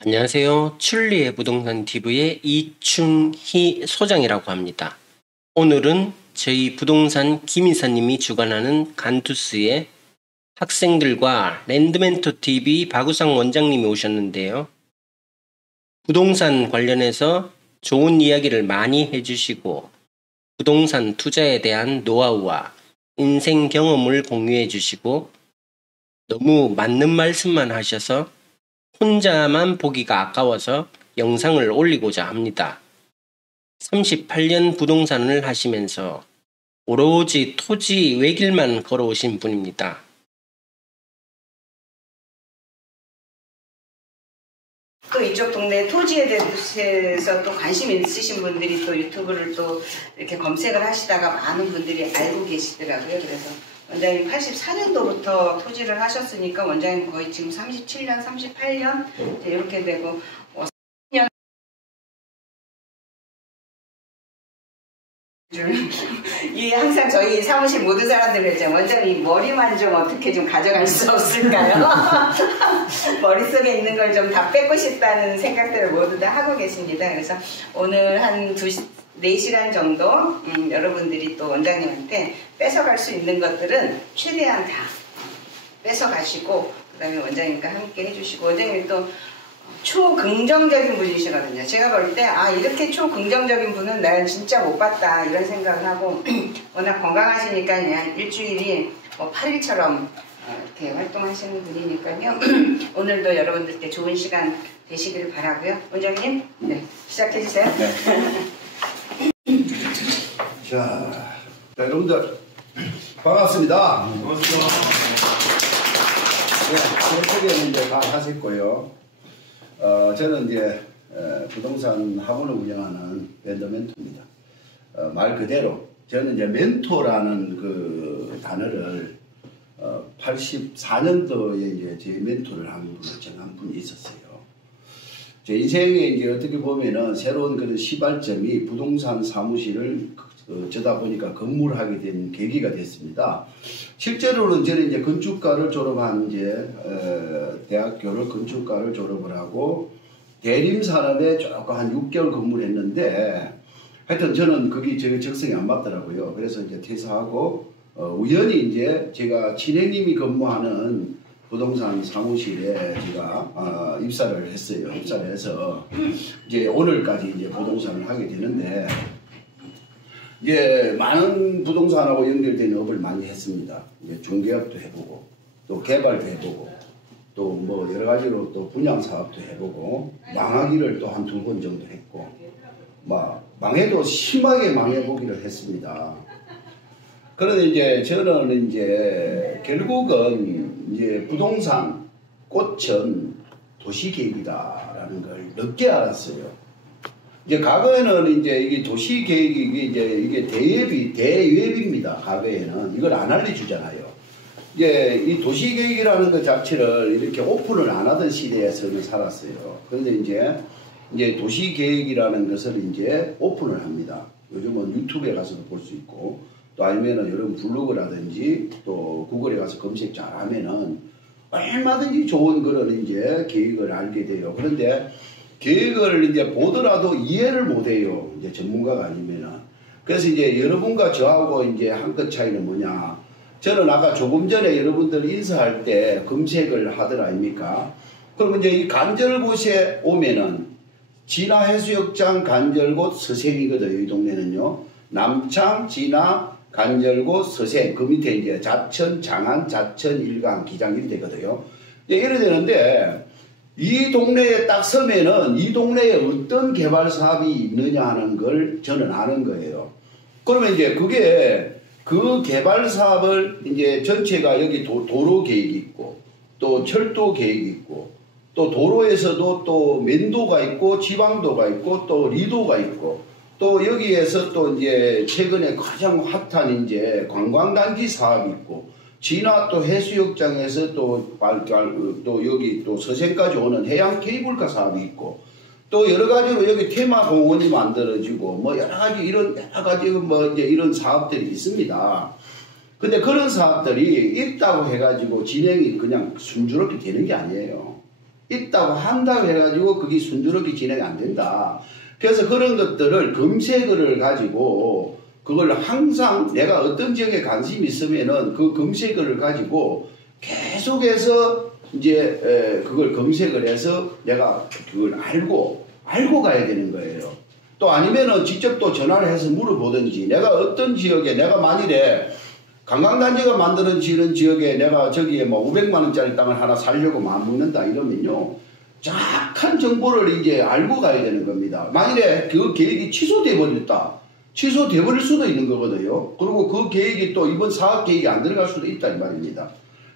안녕하세요. 출리의 부동산 TV의 이충희 소장이라고 합니다. 오늘은 저희 부동산 김 이사님이 주관하는 간투스의 학생들과 랜드멘토 TV 박우상 원장님이 오셨는데요. 부동산 관련해서 좋은 이야기를 많이 해주시고 부동산 투자에 대한 노하우와 인생 경험을 공유해 주시고 너무 맞는 말씀만 하셔서 혼자만 보기가 아까워서 영상을 올리고자 합니다. 38년 부동산을 하시면서 오로지 토지 외길만 걸어오신 분입니다. 또 이쪽 동네 토지에 대해서 또 관심 있으신 분들이 또 유튜브를 또 이렇게 검색을 하시다가 많은 분들이 알고 계시더라고요. 그래서 원장님 84년도부터 토지를 하셨으니까 원장님 거의 지금 37년, 38년 이렇게 되고 3년 이 항상 저희 사무실 모든 사람들 그랬죠. 원장님 머리만 좀 어떻게 좀 가져갈 수 없을까요? 머릿속에 있는 걸 좀 다 뺏고 싶다는 생각들을 모두 다 하고 계십니다. 그래서 오늘 한 4시간 정도 여러분들이 또 원장님한테 뺏어갈 수 있는 것들은 최대한 다 뺏어가시고 그 다음에 원장님과 함께 해주시고 원장님이 또 초긍정적인 분이시거든요. 제가 볼 때 이렇게 초긍정적인 분은 난 진짜 못 봤다 이런 생각을 하고 워낙 건강하시니까 그냥 일주일이 8일처럼 이렇게 활동하시는 분이니까요. 오늘도 여러분들께 좋은 시간 되시기를 바라고요. 원장님 네, 시작해주세요. 네. 자, 여러분들 반갑습니다. 반갑습니다. 네, 소개는 이제 다 하셨고요. 저는 이제 부동산 학원을 운영하는 랜드멘토입니다. 말 그대로 저는 이제 멘토라는 그 단어를 84년도에 이제 제 멘토를 한 분을 정한 분이 있었어요. 제 인생에 이제 어떻게 보면은 새로운 그런 시발점이 부동산 사무실을 저다 보니까 건물을 하게 된 계기가 됐습니다. 실제로는 저는 이제 건축가를 졸업한 이제 대학교를 건축가를 졸업을 하고 대림산업에 조금 한 6개월 근무를 했는데 하여튼 저는 그게 제 적성에 안 맞더라고요. 그래서 이제 퇴사하고 우연히 이제 제가 친형님이 근무하는 부동산 사무실에 제가 입사를 했어요. 입사를 해서 이제 오늘까지 이제 부동산을 하게 되는데 이제 많은 부동산하고 연결된 업을 많이 했습니다. 이제 중개업도 해보고 또 개발도 해보고 또 뭐 여러 가지로 또 분양 사업도 해보고 망하기를 또 한 2번 정도 했고 막 망해도 심하게 망해보기를 했습니다. 그런데 이제 저는 이제 결국은 이제 부동산 꽃은 도시계획이다라는 걸 늦게 알았어요. 이제 과거에는 이제 이게 도시계획이 이게 대외비입니다. 과거에는 이걸 안 알려주잖아요. 이제 이 도시계획이라는 것 자체를 이렇게 오픈을 안 하던 시대에서는 살았어요. 그런데 이제 도시계획이라는 것을 이제 오픈을 합니다. 요즘은 유튜브에 가서도 볼 수 있고 또 아니면은 여러분 블로그라든지 또 구글에 가서 검색 잘하면은 얼마든지 좋은 그런 이제 계획을 알게 돼요. 그런데 계획을 이제 보더라도 이해를 못해요. 이제 전문가가 아니면은. 그래서 이제 여러분과 저하고 이제 한 끗 차이는 뭐냐. 저는 아까 조금 전에 여러분들 인사할 때 검색을 하더라 아닙니까? 그럼 이제 이 간절곶에 오면은 진화 해수욕장 간절곶 서생이거든요. 이 동네는요. 남창, 진화, 간절곶, 서생. 그 밑에 이제 자천, 장안, 자천, 일강, 기장 이렇게 되거든요. 이래 되는데 이 동네에 딱 서면은 이 동네에 어떤 개발 사업이 있느냐 하는 걸 저는 아는 거예요. 그러면 이제 그게 그 개발 사업을 이제 전체가 여기 도로 계획이 있고 또 철도 계획이 있고 또 도로에서도 또 면도가 있고 지방도가 있고 또 리도가 있고 또 여기에서 또 이제 최근에 가장 핫한 이제 관광단지 사업이 있고 진화 또 해수욕장에서 또 여기 또 서생까지 오는 해양 케이블카 사업이 있고 또 여러 가지로 여기 테마공원이 만들어지고 뭐 여러 가지 뭐 이제 이런 사업들이 있습니다. 근데 그런 사업들이 있다고 해가지고 진행이 그냥 순조롭게 되는 게 아니에요. 있다고 한다고 해가지고 그게 순조롭게 진행이 안 된다. 그래서 그런 것들을 검색어를 가지고 그걸 항상 내가 어떤 지역에 관심이 있으면은 그 검색어를 가지고 계속해서 이제 그걸 검색을 해서 내가 그걸 알고 가야 되는 거예요. 또 아니면은 직접 또 전화를 해서 물어보든지 내가 어떤 지역에 내가 만일에 관광단지가 만드는 지역에 내가 저기에 뭐 500만 원짜리 땅을 하나 살려고 마음먹는다 이러면요. 정확한 정보를 이제 알고 가야 되는 겁니다. 만일에 그 계획이 취소돼 버렸다. 취소돼 버릴 수도 있는 거거든요. 그리고 그 계획이 또 이번 사업 계획이 안 들어갈 수도 있다 이 말입니다.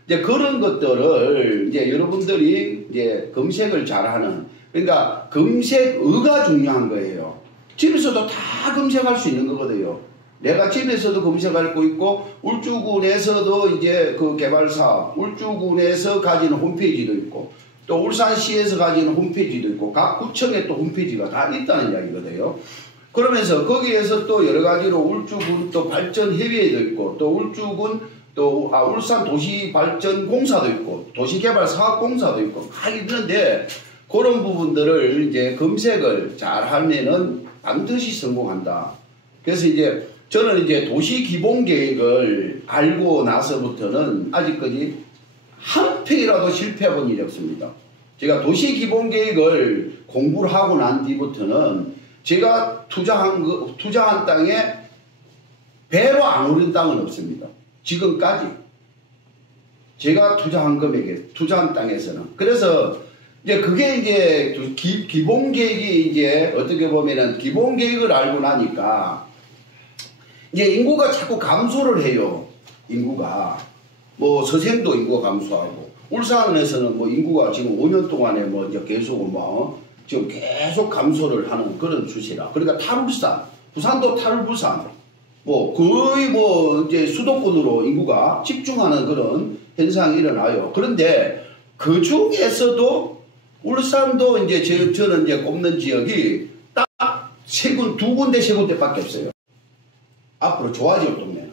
이제 그런 것들을 이제 여러분들이 이제 검색을 잘하는 그러니까 검색어가 중요한 거예요. 집에서도 다 검색할 수 있는 거거든요. 내가 집에서도 검색할 거 있고 울주군에서도 이제 그 개발사업, 울주군에서 가지는 홈페이지도 있고 또 울산시에서 가지는 홈페이지도 있고 각 구청에 또 홈페이지가 다 있다는 이야기거든요. 그러면서 거기에서 또 여러 가지로 울주군 또 발전협의회도 있고 또 울주군 또 울산 도시발전공사도 있고 도시개발사업공사도 있고 막 있는데 그런 부분들을 이제 검색을 잘 하면은 반드시 성공한다. 그래서 이제 저는 이제 도시기본계획을 알고 나서부터는 아직까지 한 팩이라도 실패해 본 일이 없습니다. 제가 도시기본계획을 공부를 하고 난 뒤부터는 제가 투자한 땅에 배로 안 오른 땅은 없습니다. 지금까지 제가 투자한 금액에 투자한 땅에서는 그래서 이제 그게 이제 기본계획이 이제 어떻게 보면은 기본계획을 알고 나니까 이제 인구가 자꾸 감소를 해요. 인구가 뭐 서생도 인구가 감소하고 울산에서는 뭐 인구가 지금 5년 동안에 뭐 이제 계속 뭐 지금 계속 감소를 하는 그런 추세라. 그러니까 탈울산, 부산도 탈불산, 뭐 거의 뭐 이제 수도권으로 인구가 집중하는 그런 현상이 일어나요. 그런데 그 중에서도 울산도 이제 저는 이제 꼽는 지역이 딱 두 군데 세 군데밖에 없어요. 앞으로 좋아질 동네는.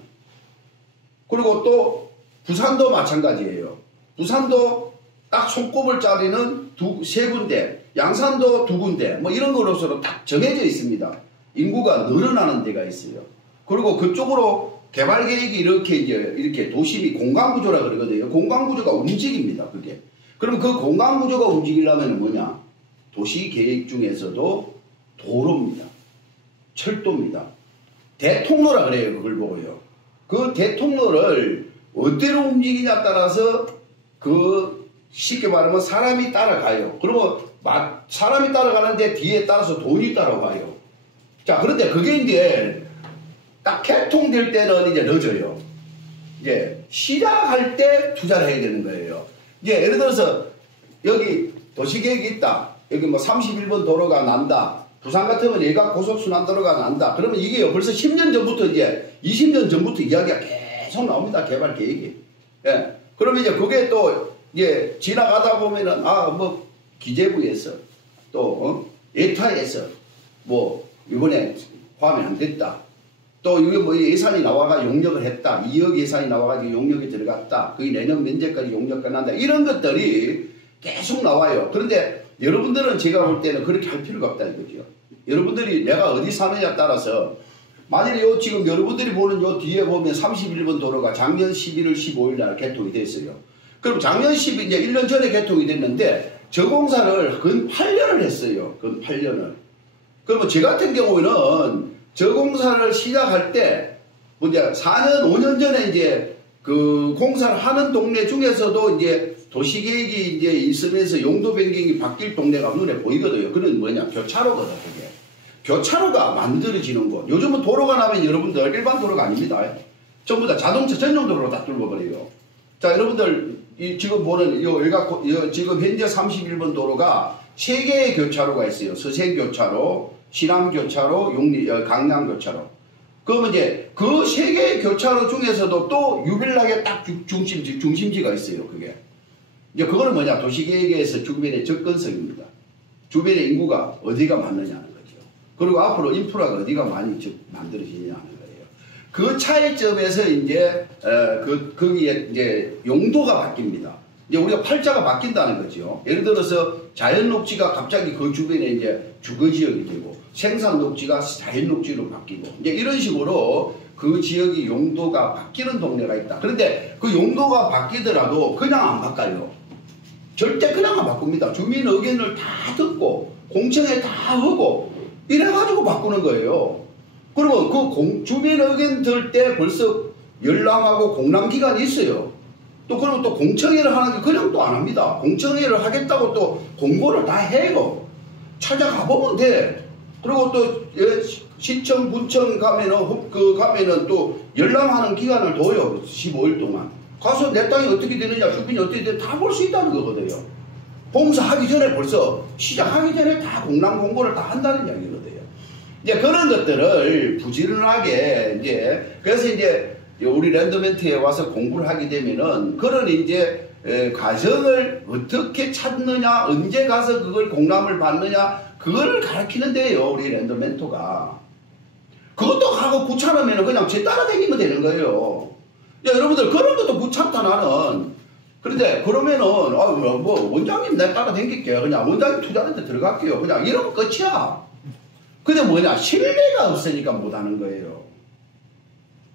그리고 또 부산도 마찬가지예요. 부산도 딱 손꼽을 자리는 세 군데, 양산도 두 군데, 뭐 이런 거로서 딱 정해져 있습니다. 인구가 늘어나는 데가 있어요. 그리고 그쪽으로 개발 계획이 이렇게 도심이 공간구조라 그러거든요. 공간구조가 움직입니다. 그게. 그럼 그 공간구조가 움직이려면 뭐냐? 도시 계획 중에서도 도로입니다. 철도입니다. 대통로라 그래요. 그걸 보고요. 그 대통로를 어디로 움직이냐에 따라서 그 쉽게 말하면 사람이 따라가요. 그러면 사람이 따라가는데 뒤에 따라서 돈이 따라가요. 자, 그런데 그게 이제 딱 개통될 때는 이제 늦어요. 이제 시작할 때 투자를 해야 되는 거예요. 이제 예를 들어서 여기 도시계획이 있다. 여기 뭐 31번 도로가 난다. 부산 같으면 예각 고속순환도로가 난다. 그러면 이게 벌써 10년 전부터 이제 20년 전부터 이야기가 계속 나옵니다. 개발 계획이. 예. 그러면 이제 그게 또 이제 지나가다 보면은 뭐 기재부에서 또 예타에서 뭐 이번에 포함이 안 됐다. 또 이게 뭐 예산이 나와가 용역을 했다. 2억 예산이 나와가지고 용역이 들어갔다. 그게 내년 면제까지 용역 끝난다. 이런 것들이 계속 나와요. 그런데 여러분들은 제가 볼 때는 그렇게 할 필요가 없다 이거죠. 여러분들이 내가 어디 사느냐에 따라서 만일에 지금 여러분들이 보는 요 뒤에 보면 31번 도로가 작년 11월 15일 날 개통이 됐어요. 그럼 작년 10일 이제 1년 전에 개통이 됐는데 저 공사를 근 8년을 했어요. 근 8년을. 그러면 저 같은 경우에는 저 공사를 시작할 때 뭐 이제 4년 5년 전에 이제 그 공사를 하는 동네 중에서도 이제 도시계획이 이제 있으면서 용도 변경이 바뀔 동네가 눈에 보이거든요. 그건 뭐냐? 교차로거든, 그게. 교차로가 만들어지는 곳. 요즘은 도로가 나면 여러분들 일반 도로가 아닙니다. 전부 다 자동차 전용 도로로 다 뚫어버려요. 자, 여러분들 지금 보는 지금 현재 31번 도로가 3개의 교차로가 있어요. 서생교차로, 신암교차로, 강남교차로. 그러면 이제 그 3개의 교차로 중에서도 또 유별나게 딱 중심지가 있어요. 그게. 이제 그거는 뭐냐? 도시계획에서 주변의 접근성입니다. 주변의 인구가 어디가 많느냐는 거죠. 그리고 앞으로 인프라가 어디가 많이 만들어지느냐는 거예요. 그 차이점에서 이제 거기에 이제 용도가 바뀝니다. 이제 우리가 팔자가 바뀐다는 거죠. 예를 들어서 자연 녹지가 갑자기 그 주변에 이제 주거 지역이 되고 생산 녹지가 자연 녹지로 바뀌고 이제 이런 식으로 그 지역이 용도가 바뀌는 동네가 있다. 그런데 그 용도가 바뀌더라도 그냥 안 바꿔요. 절대 그냥 안 바꿉니다. 주민 의견을 다 듣고 공청회 다 하고 이래가지고 바꾸는 거예요. 그러면 그 주민 의견 들 때 벌써 열람하고 공람기간이 있어요. 또 그러면 또 공청회를 하는 게 그냥 또 안 합니다. 공청회를 하겠다고 또 공고를 다 해요. 찾아가 보면 돼. 그리고 또 시청, 군청 가면은 또 열람하는 기간을 둬요. 15일 동안. 가서 내 땅이 어떻게 되느냐, 주민이 어떻게 되느냐 다 볼 수 있다는 거거든요. 봉사하기 전에 벌써 시작하기 전에 다 공람 공고를 다 한다는 이야기거든요. 이제 그런 것들을 부지런하게 이제 그래서 이제 우리 랜더멘트에 와서 공부를 하게 되면은 그런 이제 과정을 어떻게 찾느냐, 언제 가서 그걸 공람을 받느냐, 그거를 가르치는 데요, 우리 랜더멘토가. 그것도 하고 귀찮으면 그냥 제 따라다니면 되는 거예요. 야, 여러분들, 그런 것도 귀찮다, 나는. 그런데, 그러면은, 뭐, 원장님 내가 따라다닐게요. 그냥 원장님 투자한테 들어갈게요. 그냥 이러면 끝이야. 근데 뭐냐, 신뢰가 없으니까 못하는 거예요.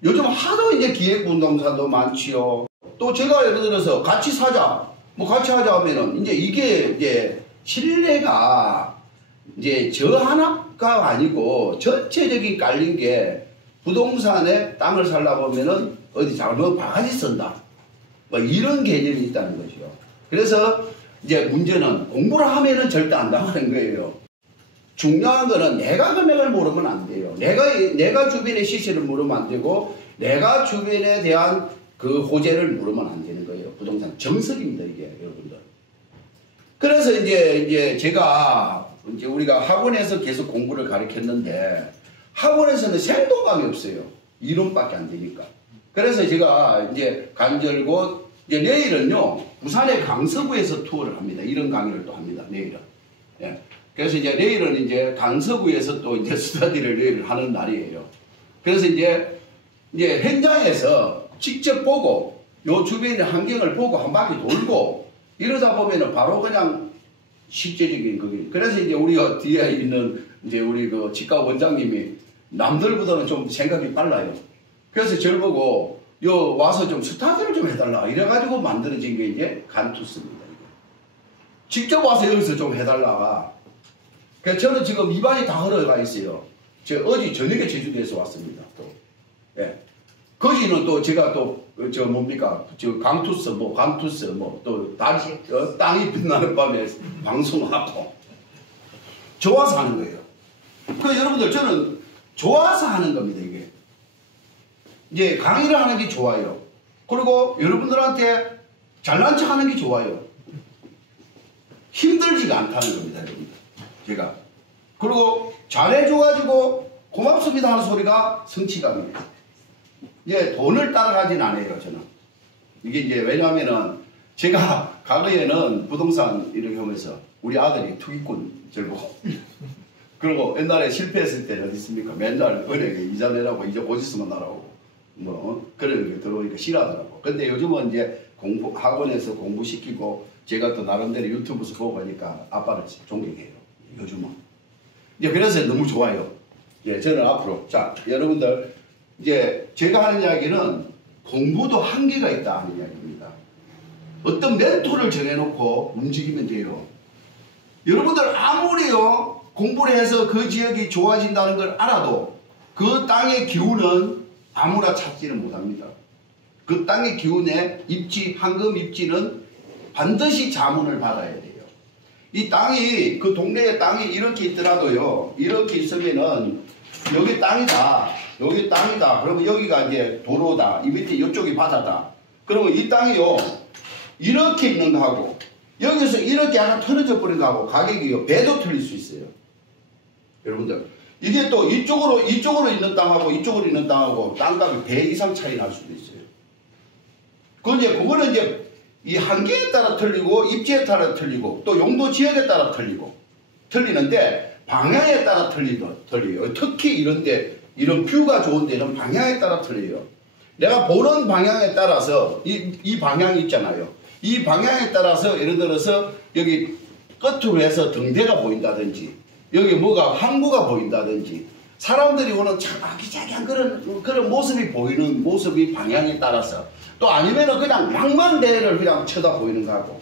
요즘 하도 이제 기획부동산도 많지요. 또 제가 예를 들어서 같이 사자, 뭐 같이 하자 하면은 이제 이게 이제 신뢰가 이제 저 하나가 아니고 전체적인 깔린 게 부동산에 땅을 살려고 하면은 어디 잘못 바가지 쓴다. 뭐 이런 개념이 있다는 거죠. 그래서 이제 문제는 공부를 하면은 절대 안 당하는 거예요. 중요한 거는 내가 금액을 모르면 안 돼요. 내가 주변의 시세를 모르면 안 되고, 내가 주변에 대한 그 호재를 모르면 안 되는 거예요. 부동산 정석입니다, 이게, 여러분들. 그래서 이제 제가, 이제 우리가 학원에서 계속 공부를 가르쳤는데, 학원에서는 생동감이 없어요. 이론밖에 안 되니까. 그래서 제가 이제 간절고, 이제 내일은요, 부산의 강서구에서 투어를 합니다. 이런 강의를 또 합니다, 내일은. 예. 그래서 이제 내일은 이제 강서구에서 또 이제 스터디를 내일 하는 날이에요. 그래서 이제 현장에서 직접 보고 요 주변의 환경을 보고 한 바퀴 돌고 이러다 보면은 바로 그냥 실제적인 그게. 그래서 이제 우리가 뒤에 있는 이제 우리 그 직가 원장님이 남들보다는 좀 생각이 빨라요. 그래서 저를 보고 요 와서 좀 스터디를 좀 해달라 이래가지고 만들어진 게 이제 간투스입니다. 직접 와서 여기서 좀 해달라가. 그래서 저는 지금 입안이 다 흘러가 있어요. 제가 어제 저녁에 제주도에서 왔습니다. 또. 예. 거기는 또 제가 또, 강투스, 또, 땅이 빛나는 밤에 방송하고. 좋아서 하는 거예요. 그 여러분들, 저는 좋아서 하는 겁니다, 이게. 이제 강의를 하는 게 좋아요. 그리고 여러분들한테 잘난 척 하는 게 좋아요. 힘들지가 않다는 겁니다, 여러분들. 제가. 그리고 잘해줘가지고 고맙습니다 하는 소리가 성취감이에요. 이제 돈을 따라가진 않아요, 저는. 이게 이제 왜냐하면은 제가 과거에는 부동산 이렇게 하면서 우리 아들이 투기꾼 절고 그리고 옛날에 실패했을 때는 어디 있습니까? 맨날 은행에 이자 내라고 이자 고지서만 나라고 뭐 그런 게 들어오니까 싫어하더라고. 근데 요즘은 이제 학원에서 공부시키고 제가 또 나름대로 유튜브에서 보고 하니까 아빠를 존경해요. 요즘은. 이제 그래서 너무 좋아요. 예, 저는 앞으로. 자, 여러분들, 이제 제가 하는 이야기는 공부도 한계가 있다 하는 이야기입니다. 어떤 멘토를 정해놓고 움직이면 돼요. 여러분들 아무리요, 공부를 해서 그 지역이 좋아진다는 걸 알아도 그 땅의 기운은 아무나 찾지는 못합니다. 그 땅의 기운의 입지, 황금 입지는 반드시 자문을 받아야 돼요. 이 땅이, 그 동네의 땅이 이렇게 있더라도요, 이렇게 있으면은, 여기 땅이다, 여기 땅이다, 그러면 여기가 이제 도로다, 이 밑에 이쪽이 바다다. 그러면 이 땅이요, 이렇게 있는 거하고, 여기서 이렇게 하나 틀어져 버린 거하고, 가격이요, 배도 틀릴 수 있어요. 여러분들. 이게 또 이쪽으로 있는 땅하고, 이쪽으로 있는 땅하고, 땅값이 배 이상 차이 날 수도 있어요. 그거는 이제, 이 한계에 따라 틀리고 입지에 따라 틀리고 또 용도 지역에 따라 틀리는데 방향에 따라 틀려요. 특히 이런데 이런 뷰가 좋은 데는 방향에 따라 틀려요. 내가 보는 방향에 따라서 이 방향이 있잖아요. 이 방향에 따라서 예를 들어서 여기 끝으로 해서 등대가 보인다든지 여기 뭐가 항구가 보인다든지 사람들이 오는 참 아기자기한 그런 모습이 보이는 모습이 방향에 따라서 또 아니면은 그냥 망망대해를 그냥 쳐다 보이는 거하고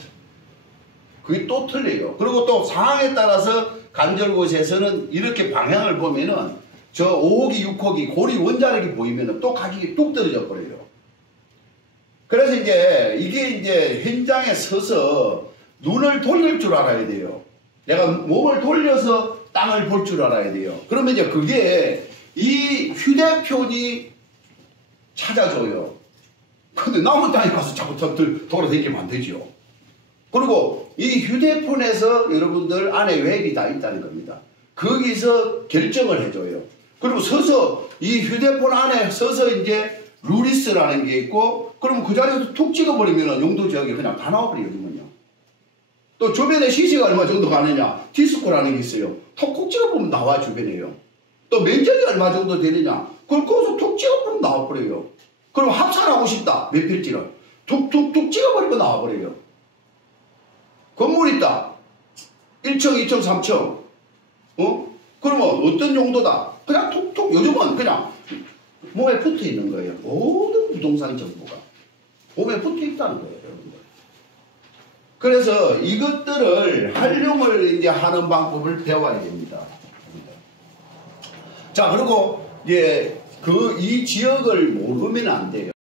그게 또 틀려요. 그리고 또 상황에 따라서 간절곶에서는 이렇게 방향을 보면은 저 5호기, 6호기, 고리 원자력이 보이면은 또 가격이 뚝 떨어져 버려요. 그래서 이제 이게 이제 현장에 서서 눈을 돌릴 줄 알아야 돼요. 내가 몸을 돌려서 땅을 볼 줄 알아야 돼요. 그러면 이제 그게 이 휴대폰이 찾아줘요. 근데 남은 땅에 가서 자꾸 돌아다니면 안 되죠. 그리고 이 휴대폰에서 여러분들 안에 웹이 다 있다는 겁니다. 거기서 결정을 해줘요. 그리고 서서 이 휴대폰 안에 서서 이제 루리스라는 게 있고 그러면 그 자리에서 툭 찍어버리면 용도 지역이 그냥 다 나와버리거든요. 또 주변에 시세가 얼마 정도 가느냐 디스코라는 게 있어요. 톡 찍어보면 나와 주변에요. 또 면적이 얼마 정도 되느냐 그걸 거기서 툭 찍어보면 나와버려요. 그럼 합산하고 싶다 몇 필지를 툭툭툭 찍어버리면 나와버려요. 건물 있다 1층 2층 3층 그러면 어떤 용도다 그냥 툭툭 요즘은 그냥 몸에 붙어 있는 거예요. 모든 부동산 정보가 몸에 붙어 있다는 거예요, 여러분들. 그래서 이것들을 활용을 이제 하는 방법을 배워야 됩니다. 자, 그리고 이제 이 지역을 모르면 안 돼요.